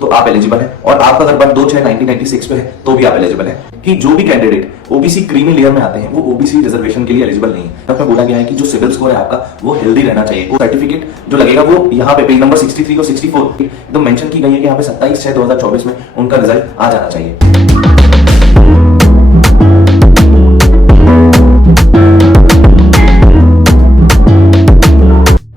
तो आप एलिजिबल है। और आपका अगर बर्थ 2/6/1996 पे है तो भी आप एलिजिबल है। कि जो भी कैंडिडेट ओबीसी क्रीमी लेयर में आते हैं वो ओबीसी रिजर्वेशन के लिए एलिजिबल नहीं है। तब में बोला गया है कि जो सिविल स्कोर है आपका वो हेल्दी रहना चाहिए। वो सर्टिफिकेट जो लगेगा वो यहाँ पे पेज नंबर 63 और 64 एकदम मेंशन की गई है कि यहाँ पे 27/6/2024 में उनका रिजल्ट आ जाना चाहिए।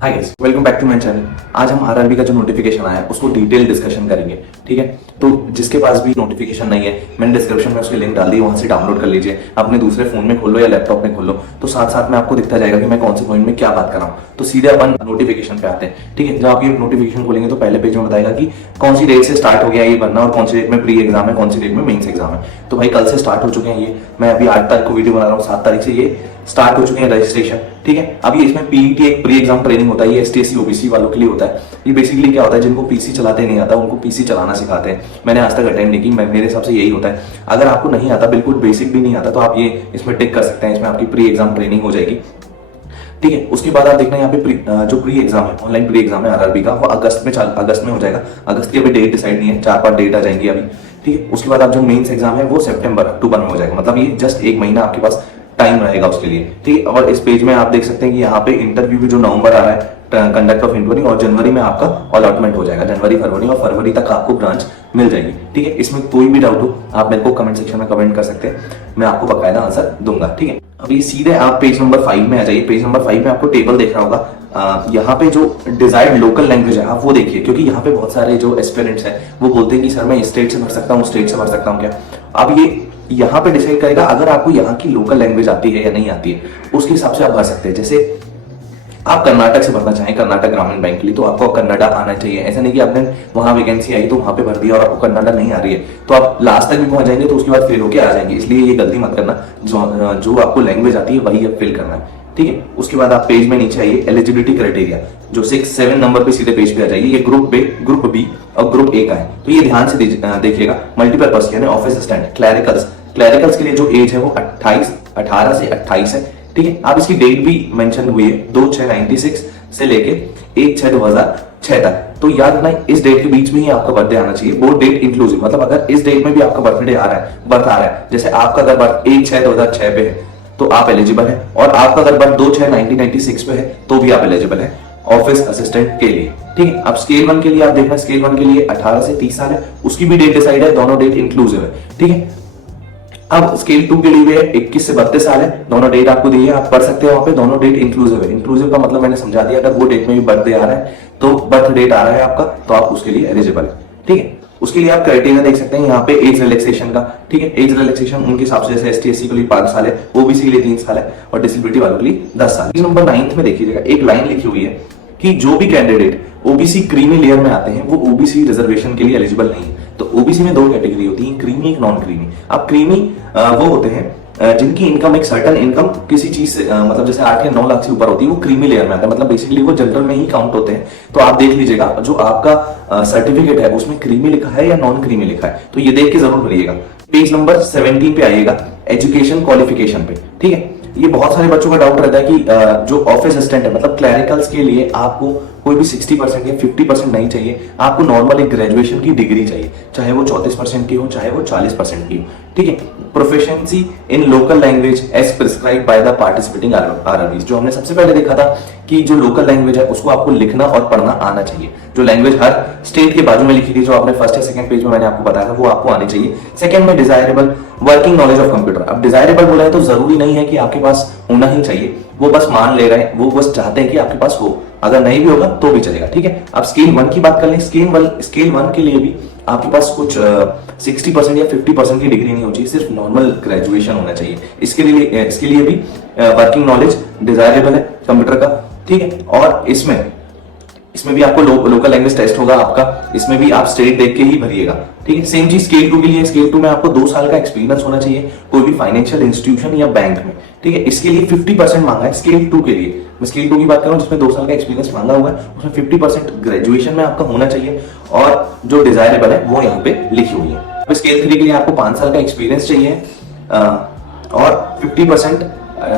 Hi guys, welcome back to my channel. आज हम आरआरबी का जो नोटिफिकेशन आया है उसको डिटेल डिस्कशन करेंगे, ठीक है। तो जिसके पास भी नोटिफिकेशन नहीं है, मैंने डिस्क्रिप्शन में उसकी लिंक डाल दी, वहां से डाउनलोड कर लीजिए। अपने दूसरे फोन में खोल लो या लैपटॉप में खोल लो, तो साथ साथ में आपको दिखता जाएगा कि मैं कौन से पॉइंट में क्या बात कर रहा हूँ। तो सीधे अपन नोटिफिकेशन पे आते हैं, ठीक है। जब आप ये नोटिफिकेशन खोलेंगे तो पहले पेज में बताएगा कि कौन सी डेट से स्टार्ट हो गया ये बनना और कौन सी डेट में प्री एग्जाम है, कौन सी डेट में मेंस एग्जाम है। तो भाई कल से स्टार्ट हो चुके हैं ये। मैं अभी 8 तारीख को वीडियो बना रहा हूँ, 7 तारीख से ये स्टार्ट हो चुके हैं रजिस्ट्रेशन, ठीक है। अभी इसमें पीईटी एक प्री एग्जाम ट्रेनिंग होता है, ये एसटीएससी ओबीसी वालों के लिए होता है। ये बेसिकली क्या होता है, जिनको पीसी चलाते नहीं आता उनको पीसी चलाना सिखाते हैं। मैंने आज तक अटेंड नहीं की, मेरे हिसाब से यही होता है। अगर आपको नहीं आता, बिल्कुल बेसिक भी नहीं आता, तो आप ये इसमें टिक कर सकते हैं। इसमें आपकी प्री एग्जाम ट्रेनिंग हो जाएगी, ठीक है। उसके बाद आप देखना यहाँ पे जो प्री एग्जाम है, ऑनलाइन प्री एग्जाम है आरआरबी का, वो अगस्त में हो जाएगा। अगस्त की अभी डेट डिसाइड नहीं है, 4-5 डेट आ जाएंगी अभी, ठीक है। उसके बाद आप जो मेंस एग्जाम है वो सितंबर-अक्टूबर में हो जाएगा। मतलब ये जस्ट 1 महीना आपके पास टाइम रहेगा उसके लिए, ठीक है। और इस पेज में आप देख सकते हैं कि यहाँ पे इंटरव्यू भी जो नवंबर आ रहा है, कंडक्ट ऑफ इंक्वायरी, और जनवरी में आपका अलॉटमेंट हो जाएगा। जनवरी, फरवरी और फरवरी तक आपको ब्रांच मिल जाएगी, ठीक है। इसमें कोई भी डाउट हो आप मेरे को कमेंट सेक्शन में कमेंट कर सकते हैं, मैं आपको बकायदा आंसर दूंगा, ठीक है। अभी सीधे आप पेज नंबर 5 में आ जाइए। पेज नंबर 5 में आपको टेबल देख रहा होगा। यहाँ पे जो डिजायर्ड लोकल लैंग्वेज है आप वो देखिए, क्योंकि यहाँ पे बहुत सारे जो एस्पिरेंट्स हैं वो बोलते हैं कि सर मैं इस स्टेट से भर सकता हूँ, स्टेट से भर सकता हूँ क्या। अब ये यहाँ पे डिसाइड करेगा अगर आपको यहाँ की लोकल लैंग्वेज आती है या नहीं आती है, उसके हिसाब से आप भर सकते हैं। जैसे आप कर्नाटक से भरना चाहें, कर्नाटक ग्रामीण बैंक के लिए, तो आपको कन्नडा आना चाहिए। ऐसा नहीं कि आपने वहां वैकेंसी आई तो वहां पे भर दिया और आपको कन्नडा नहीं आ रही है तो आप लास्ट तक भी पहुंच जाएंगे तो उसके बाद फेल होके आ जाएंगे। इसलिए ये गलती मत करना, जो आपको लैंग्वेज आती है वही आप फिल करना है, ठीक है। उसके बाद आप पेज में नीचे आइए, एलिजिबिलिटी क्राइटेरिया जो 6-7 नंबर पे सीधे पेज पे आ जाइए। ये ग्रुप बी और ग्रुप ए का है, तो ये ध्यान से देखिएगा। मल्टीपर्पज यानी ऑफिस असिस्टेंट, क्लैरिकल्स के लिए जो एज है वो 18 से 28 है, ठीक है। आप इसकी डेट भी मेंशन हुई है 2/6/96 से लेके 1/6/2006 तक। तो याद रखना इस डेट के बीच में ही आपका बर्थडे आना चाहिए, बोर्ड डेट इंक्लूसिव। मतलब अगर इस डेट में भी आपका बर्थडे आ रहा है, जैसे आपका अगर बर्थ 1/6/2006 पे है तो आप एलिजिबल है। और आपका अगर बर्थ 2/6/1996 पे है तो भी आप एलिजिबल है ऑफिस असिस्टेंट के लिए, ठीक है। अब स्केल 1 के लिए आप देखना, स्केल 1 के लिए 18 से 30 साल है, उसकी भी डेट डिसाइड है, दोनों डेट इंक्लूसिव है, ठीक है। अब स्केल 2 के लिए भी 21 से 32 साल है, दोनों डेट आपको दी है, आप पढ़ सकते हैं वहां पे, दोनों डेट इंक्लूसिव है। इंक्लूसिव का मतलब मैंने समझा दिया, अगर वो डेट में भी बर्थडे आ रहा है तो बर्थ डेट आ रहा है आपका तो आप उसके लिए एलिजिबल है, ठीक है। उसके लिए आप क्राइटेरिया देख सकते हैं यहाँ पे एज रिलैक्सेशन का, ठीक है। एज रिलैक्सेशन उनके हिसाब से, जैसे एसटी/एससी के लिए 5 साल है, ओबीसी के लिए 3 साल है और डिसेबिलिटी वालों के लिए 10 साल। नंबर 9 में देखिएगा, एक लाइन लिखी हुई है कि जो भी कैंडिडेट ओबीसी क्रीमी लेयर में आते हैं वो ओबीसी रिजर्वेशन के लिए एलिजिबल नहीं है। तो ओबीसी में 2 कैटेगरी होती है, क्रीमी, एक नॉन क्रीमी। अब क्रीमी वो होते हैं जिनकी इनकम एक सर्टन इनकम किसी चीज से मतलब जैसे 8 या 9 लाख से ऊपर होती है, वो क्रीमी लेयर में आता है। मतलब बेसिकली वो जनरल में ही काउंट होते हैं। तो आप देख लीजिएगा जो आपका सर्टिफिकेट है उसमें क्रीमी लिखा है या नॉन क्रीमी लिखा है, तो ये देख के जरूर भरिएगा। पेज नंबर 17 पे आइएगा, एजुकेशन क्वालिफिकेशन पे, ठीक है। ये बहुत सारे बच्चों का डाउट रहता है कि जो ऑफिस असिस्टेंट है, मतलब क्लैरिकल्स के लिए आपको कोई भी 60% या 50% नहीं चाहिए, आपको नॉर्मल एक ग्रेजुएशन की डिग्री चाहिए, चाहे वो 34% की हो, चाहे वो 40% की हो, ठीक है। Proficiency in local language as prescribe by the participating RRBs, जो हमने सबसे पहले देखा था कि जो लोकल लैंग्वेज है उसको आपको लिखना और पढ़ना आना चाहिए। जो लैंग्वेज हर स्टेट के बाजू में लिखी थी, जो आपने फर्स्ट या सेकंड पेज में मैंने आपको बताया था, वो आपको आनी चाहिए। सेकंड में desirable working knowledge of computer. अब डिजायरेबल बोला है तो जरूरी नहीं है कि आपके पास होना ही चाहिए, वो बस मान ले रहे हैं, वो बस चाहते हैं कि आपके पास हो, अगर नहीं भी होगा तो भी चलेगा, ठीक है। अब स्केल 1 की बात कर लें, स्केल 1 के लिए भी आपके पास कुछ 60% या 50% की डिग्री नहीं होनी चाहिए, सिर्फ नॉर्मल ग्रेजुएशन होना चाहिए। इसके लिए भी वर्किंग नॉलेज डिजायरेबल है कंप्यूटर का, ठीक है। और इसमें भी आपको लोकल लैंग्वेज टेस्ट होगा आपका, इसमें भी आप स्टेट देख के ही भरिएगा, ठीक है। सेम चीज स्केल 2 के लिए, स्केल 2 में आपको 2 साल का एक्सपीरियंस होना चाहिए कोई भी फाइनेंशियल इंस्टीट्यूशन या बैंक में, ठीक है। इसके लिए 50% मांगा है स्केल 2 के लिए। मैं स्केल 2 की बात कर रहा हूँ जिसमें 2 साल का एक्सपीरियंस मांगा हुआ है, उसमें 50% ग्रेजुएशन में आपका होना चाहिए और जो डिजायरेबल है वो यहाँ पे लिखी हुई है। स्केल 3 के लिए आपको 5 साल का एक्सपीरियंस चाहिए और 50%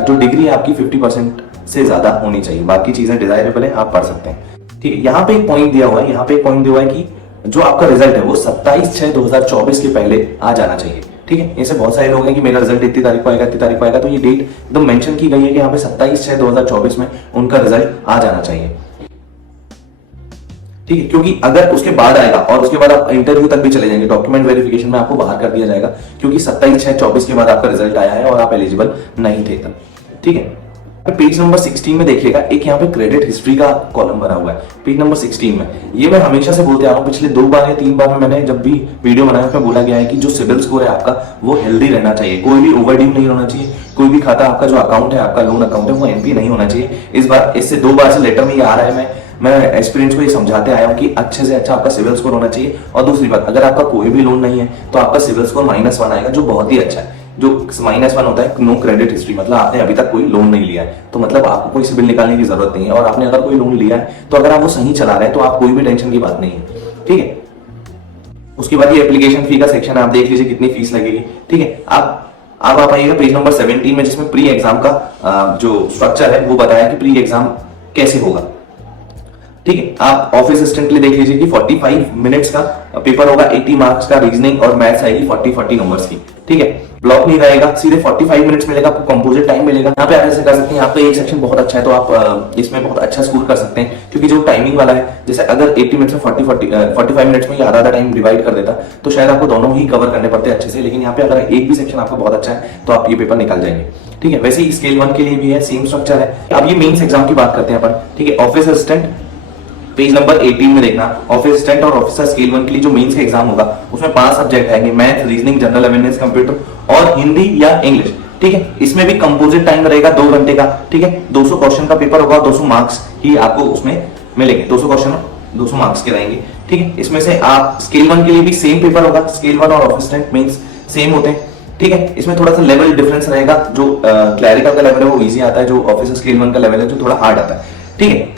जो डिग्री है आपकी 50% से ज्यादा होनी चाहिए। बाकी चीजें डिजायरेबल है, आप पढ़ सकते हैं, ठीक है। यहाँ पे एक पॉइंट दिया हुआ है, कि जो आपका रिजल्ट है वो 27/6/2024 के पहले आ जाना चाहिए। ठीक है, ऐसे बहुत सारे लोग हैं कि मेरा रिजल्ट इतनी तारीख को आएगा, इतनी तारीख को आएगा, तो ये डेट एकदम मेंशन की गई है कि यहाँ पे 27/6/2024 में उनका रिजल्ट आ जाना चाहिए। ठीक है, क्योंकि अगर उसके बाद आएगा और उसके बाद आप इंटरव्यू तक भी चले जाएंगे, डॉक्यूमेंट वेरिफिकेशन में आपको बाहर कर दिया जाएगा, क्योंकि 27/6/24 के बाद आपका रिजल्ट आया है और आप एलिजिबल नहीं थे तब। ठीक है, पेज नंबर 16 में देखिएगा, एक यहाँ पे क्रेडिट हिस्ट्री का कॉलम बना हुआ है पेज नंबर 16 में। ये मैं हमेशा से बोलते आ रहा हूँ, पिछले 2 बार या 3 बार में मैंने जब भी वीडियो बनाया उसमें बोला गया है कि जो सिविल स्कोर है आपका वो हेल्दी रहना चाहिए, कोई भी ओवरड्यू नहीं होना चाहिए, कोई भी खाता आपका जो अकाउंट है, आपका लोन अकाउंट है, वो एनपी नहीं होना चाहिए। इस बार इससे 2 बार से लेटर में ये आ रहा है, मैं एक्सपीरियंस को ये समझाते आया हूँ कि अच्छे से अच्छा आपका सिविल स्कोर होना चाहिए। और दूसरी बात, अगर आपका कोई भी लोन नहीं है तो आपका सिविल स्कोर -1 आएगा, जो बहुत ही अच्छा है। जो -1 होता है नो क्रेडिट हिस्ट्री, मतलब आपने अभी तक कोई लोन नहीं लिया है, तो मतलब आपको कोई सिविल निकालने की जरूरत नहीं है। और आपने अगर कोई लोन लिया है तो अगर आप वो सही चला रहे हैं तो आप कोई भी टेंशन की बात नहीं है। ठीक है, उसके बाद ये एप्लीकेशन फी का सेक्शन है, आप देख लीजिए कितनी फीस लगेगी। ठीक है, अब आप आइएगा पेज नंबर 17 में, जिसमें प्री एग्जाम का जो स्ट्रक्चर है वो बताया कि प्री एग्जाम कैसे होगा। ठीक है, आप ऑफिस असिस्टेंट के लिए देख लीजिए कि 45 मिनट्स का पेपर होगा, 80 मार्क्स का रीजनिंग और मैथ्स आएगी 40 नंबर्स की। ठीक है, ब्लॉक नहीं रहेगा, सीधे 45 मिनट्स मिलेगा आपको, कंपोजिट टाइम मिलेगा। यहाँ पे ऐसे कर सकते हैं, आपका एक सेक्शन बहुत अच्छा है तो आप इसमें बहुत अच्छा स्कोर कर सकते हैं, क्योंकि जो टाइमिंग वाला है, जैसे अगर 80 मिनट्स में 45 मिनट्स में आधा टाइम डिवाइड कर देता तो शायद आपको दोनों ही कवर करने पड़ते अच्छे से, लेकिन यहाँ पे अगर एक भी सेक्शन आपका बहुत अच्छा है तो आप ये पेपर निकाल जाएंगे। ठीक है, वैसे ही स्केल 1 के लिए भी है, सेम स्ट्रक्चर है। अब ये मेंस एग्जाम की बात करते हैं अपन। ठीक है, ऑफिस असिस्टेंट पेज नंबर 18 में देखना, ऑफिस असिस्टेंट और ऑफिसर स्केल 1 के लिए जो मेंस का एग्जाम होगा उसमें 5 सब्जेक्ट आएंगे, math, reasoning, general awareness, computer और हिंदी या इंग्लिश। ठीक है, इसमें भी कंपोजिट टाइम रहेगा 2 घंटे का। ठीक है, 200 क्वेश्चन का पेपर होगा, 200 मार्क्स ही आपको उसमें मिलेंगे, 200 क्वेश्चन 200 मार्क्स के रहेंगे। ठीक है, इसमें से आप स्केल 1 के लिए भी सेम पेपर होगा, स्केल 1 और ऑफिस असिस्टेंट मेंस सेम होते हैं। ठीक है, इसमें थोड़ा सा लेवल डिफरेंस रहेगा, जो क्लैरिकल का लेवल है वो इजी आता है, जो ऑफिसर स्केल 1 का लेवल है जो थोड़ा हार्ड आता है। ठीक है,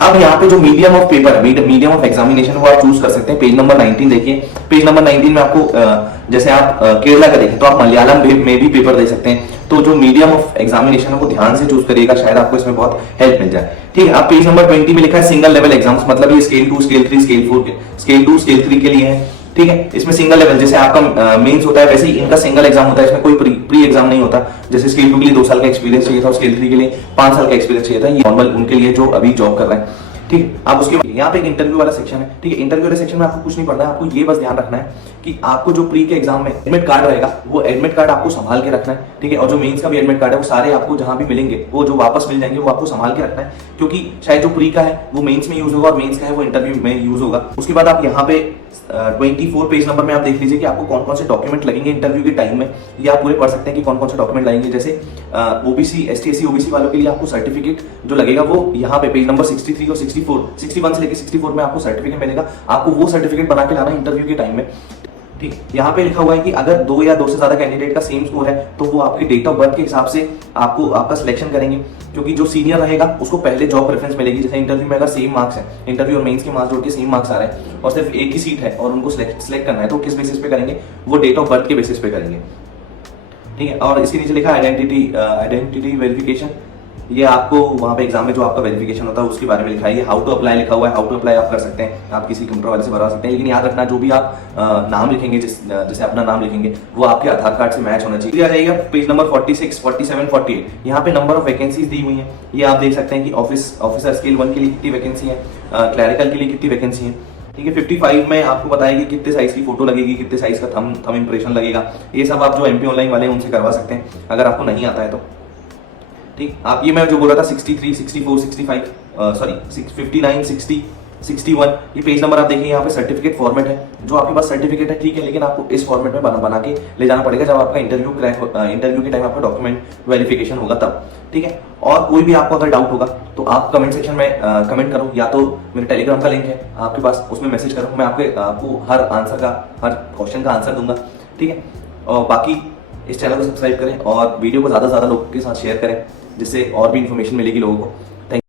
अब यहाँ पे जो मीडियम ऑफ पेपर है, मीडियम ऑफ एग्जामिनेशन, वो आप चूज कर सकते हैं। पेज नंबर 19 देखिए, पेज नंबर 19 में आपको जैसे आप केरला का देखें तो आप मलयालम में भी पेपर दे सकते हैं। तो जो मीडियम ऑफ एग्जामिनेशन है वो ध्यान से चूज करिएगा, शायद आपको इसमें बहुत हेल्प मिल जाए। ठीक है, आप पेज नंबर 20 में लिखा है सिंगल लेवल एग्जाम्स, मतलब ये scale 2, scale 3, scale 4, scale 2, scale 3 के लिए है। ठीक है, इसमें सिंगल लेवल, जैसे आपका मेंस होता है वैसे ही इनका सिंगल एग्जाम होता है, इसमें कोई प्री एग्जाम नहीं होता। जैसे स्केल 2 के लिए 2 साल का एक्सपीरियंस चाहिए था, स्केल 3 के लिए 5 साल का एक्सपीरियंस चाहिए था। ये नॉर्मल उनके लिए जो अभी जॉब कर रहे हैं। ठीक है, आप उसके यहाँ पे एक इंटरव्यू वाला सेक्शन है। ठीक है, इंटरव्यू वाले सेक्शन में आपको कुछ नहीं पढ़ना है, आपको ये बस ध्यान रखना है कि आपको जो प्री के एग्जाम में एडमिट कार्ड रहेगा वो एडमिट कार्ड आपको संभाल के रखना है। ठीक है, और जो मेंस का भी एडमिट कार्ड है वो सारे आपको जहां भी मिलेंगे वो जो वापस मिल जाएंगे वो आपको संभाल के रखना है, क्योंकि शायद जो प्री का है वो मेंस में यूज होगा और मेंस का है वो इंटरव्यू में यूज होगा। उसके बाद आप यहाँ पे 24 पेज नंबर में आप देख लीजिए कि आपको कौन कौन से डॉक्यूमेंट लगेंगे इंटरव्यू के टाइम में, ये आप पूरे पढ़ सकते हैं कि कौन कौन से डॉक्यूमेंट लगेंगे। जैसे ओबीसी, एसटी, एससी, ओबीसी वालों के लिए आपको सर्टिफिकेट जो लगेगा वो यहाँ पे पेज नंबर 63 और 61 से लेकर 64 में आपको सर्टिफिकेट मिलेगा, आपको वो सर्टिफिकेट बना के लाना इंटरव्यू के टाइम में। ठीक, यहाँ पे लिखा हुआ है कि अगर 2 या 2 से ज्यादा कैंडिडेट का सेम स्कोर है तो वो आपके डेट ऑफ बर्थ के हिसाब से आपको आपका सिलेक्शन करेंगे, क्योंकि जो सीनियर रहेगा उसको पहले जॉब प्रेफरेंस मिलेगी। जैसे इंटरव्यू में अगर सेम मार्क्स है, इंटरव्यू और मेंस के मार्क्स जोड़ के सेम मार्क्स आ रहे हैं और सिर्फ एक ही सीट है और उनको सिलेक्ट करना है, तो किस बेसिस पे करेंगे, वो डेट ऑफ बर्थ के बेसिस पे करेंगे। ठीक है, और इसके नीचे लिखा है आइडेंटिटी वेरिफिकेशन, ये आपको वहाँ पे एग्जाम में जो आपका वेरिफिकेशन होता है उसके बारे में लिखा है। ये हाउ टू अप्लाई लिखा हुआ है, हाउ टू अप्लाई आप कर सकते हैं, आप किसी कंप्यूटर वाले से भरवा सकते हैं, लेकिन याद रखना जो भी आप नाम लिखेंगे, जैसे अपना नाम लिखेंगे वो आपके आधार कार्ड से मैच होना चाहिए। आ जाइएगा पेज नंबर 46, 47, 48, यहाँ पे नंबर ऑफ वैकेंसीज दी हुई है। ये आप देख सकते हैं कि ऑफिसर स्केल 1 के लिए कितनी वैकेंसी है, क्लैरिकल के लिए कितनी वैकेंसी है। ठीक है, 55 में आपको बताया कि कितने साइज की फोटो लगेगी, कितने साइज का थंब इंप्रेशन लगेगा। ये सब आप जो एमपी ऑनलाइन वाले हैं उनसे करवा सकते हैं अगर आपको नहीं आता है तो। ठीक, आप ये मैं जो बोल रहा था 63, 64, 65 सॉरी 59, 60, 61, ये पेज नंबर आप देखिए, यहाँ पे सर्टिफिकेट फॉर्मेट है। जो आपके पास सर्टिफिकेट है ठीक है, लेकिन आपको इस फॉर्मेट में बना के ले जाना पड़ेगा जब आपका इंटरव्यू के टाइम आपका डॉक्यूमेंट वेरिफिकेशन होगा तब। ठीक है, और कोई भी आपको अगर डाउट होगा तो आप कमेंट सेक्शन में कमेंट करो, या तो मेरे टेलीग्राम का लिंक है आपके पास, उसमें मैसेज करो, मैं आपको हर क्वेश्चन का आंसर दूंगा। ठीक है, और बाकी इस चैनल को सब्सक्राइब करें और वीडियो को ज़्यादा से ज़्यादा लोगों के साथ शेयर करें, जिससे और भी इन्फॉर्मेशन मिलेगी लोगों को।